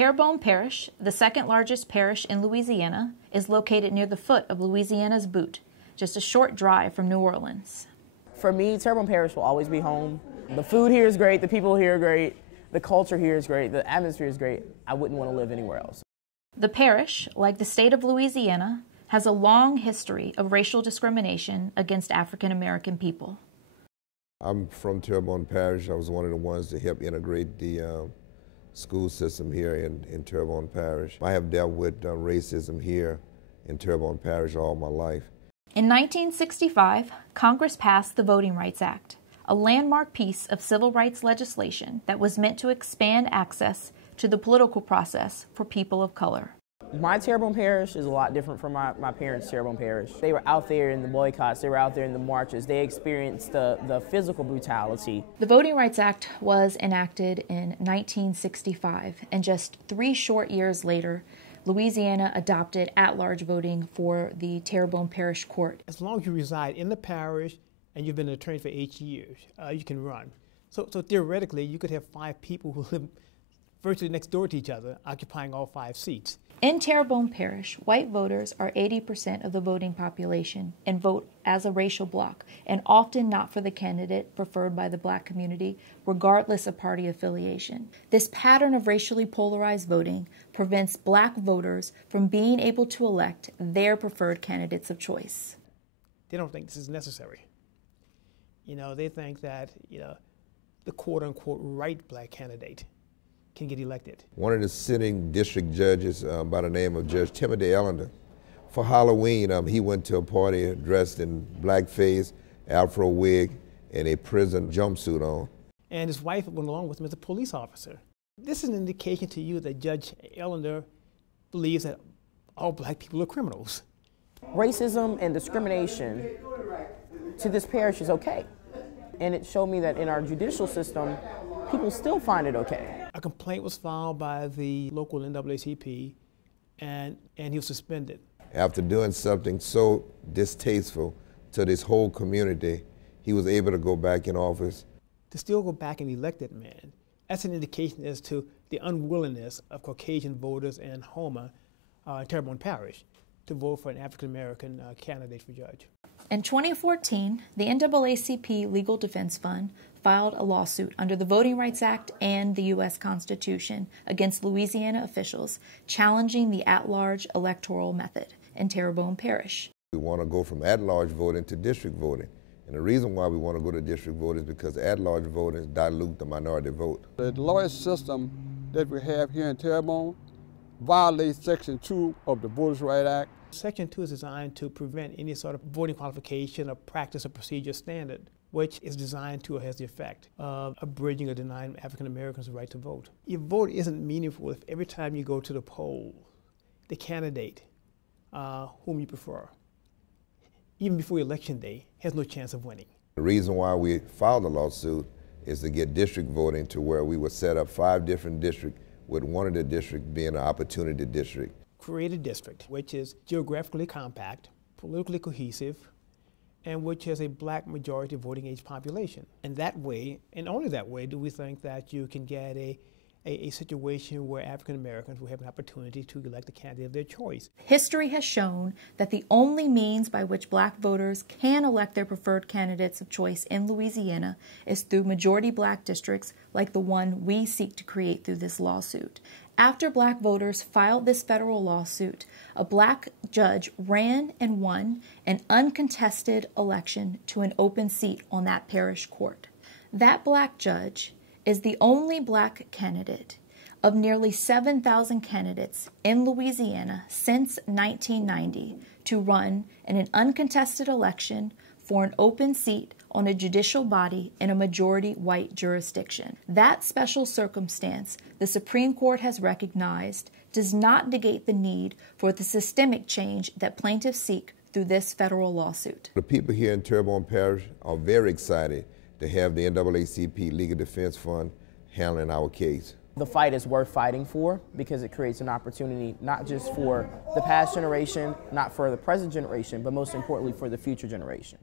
Terrebonne Parish, the second largest parish in Louisiana, is located near the foot of Louisiana's Butte, just a short drive from New Orleans. For me, Terrebonne Parish will always be home. The food here is great, the people here are great, the culture here is great, the atmosphere is great. I wouldn't want to live anywhere else. The parish, like the state of Louisiana, has a long history of racial discrimination against African American people. I'm from Terrebonne Parish. I was one of the ones to help integrate the school system here in Terrebonne Parish. I have dealt with racism here in Terrebonne Parish all my life. In 1965, Congress passed the Voting Rights Act, a landmark piece of civil rights legislation that was meant to expand access to the political process for people of color. My Terrebonne Parish is a lot different from my parents' Terrebonne Parish. They were out there in the boycotts, they were out there in the marches, they experienced the physical brutality. The Voting Rights Act was enacted in 1965, and just 3 short years later, Louisiana adopted at-large voting for the Terrebonne Parish Court. As long as you reside in the parish and you've been an attorney for 8 years, you can run. So theoretically, you could have 5 people who live virtually next door to each other, occupying all 5 seats. In Terrebonne Parish, white voters are 80% of the voting population and vote as a racial bloc, and often not for the candidate preferred by the black community, regardless of party affiliation. This pattern of racially polarized voting prevents black voters from being able to elect their preferred candidates of choice. They don't think this is necessary. They think that, the quote-unquote right black candidate can get elected. One of the sitting district judges by the name of Judge Timothy Ellender, for Halloween, he went to a party dressed in blackface, afro wig, and a prison jumpsuit on. And his wife went along with him as a police officer. This is an indication to you that Judge Ellender believes that all black people are criminals. Racism and discrimination to this parish is okay. And it showed me that in our judicial system, people still find it okay. A complaint was filed by the local NAACP, and he was suspended. After doing something so distasteful to this whole community, he was able to go back in office. To still go back and elect that man, that's an indication as to the unwillingness of Caucasian voters in Houma, Terrebonne Parish, to vote for an African-American candidate for judge. In 2014, the NAACP Legal Defense Fund filed a lawsuit under the Voting Rights Act and the U.S. Constitution against Louisiana officials challenging the at-large electoral method in Terrebonne Parish. We want to go from at-large voting to district voting. And the reason why we want to go to district voting is because at-large voting dilutes the minority vote. The lawyer system that we have here in Terrebonne violates Section 2 of the Voters' Rights Act. Section 2 is designed to prevent any sort of voting qualification or practice or procedure standard, which is designed to or has the effect of abridging or denying African Americans the right to vote. Your vote isn't meaningful if every time you go to the poll, the candidate whom you prefer, even before election day, has no chance of winning. The reason why we filed a lawsuit is to get district voting to where we would set up 5 different districts, with one of the districts being an opportunity district. Create a district which is geographically compact, politically cohesive, and which has a black majority voting age population. And that way, and only that way, do we think that you can get a situation where African Americans will have an opportunity to elect a candidate of their choice. History has shown that the only means by which black voters can elect their preferred candidates of choice in Louisiana is through majority black districts like the one we seek to create through this lawsuit. After black voters filed this federal lawsuit, a black judge ran and won an uncontested election to an open seat on that parish court. That black judge is the only black candidate of nearly 7,000 candidates in Louisiana since 1990 to run in an uncontested election for an open seat on a judicial body in a majority white jurisdiction. That special circumstance the Supreme Court has recognized does not negate the need for the systemic change that plaintiffs seek through this federal lawsuit. The people here in Terrebonne Parish are very excited to have the NAACP Legal Defense Fund handling our case. The fight is worth fighting for because it creates an opportunity not just for the past generation, not for the present generation, but most importantly for the future generation.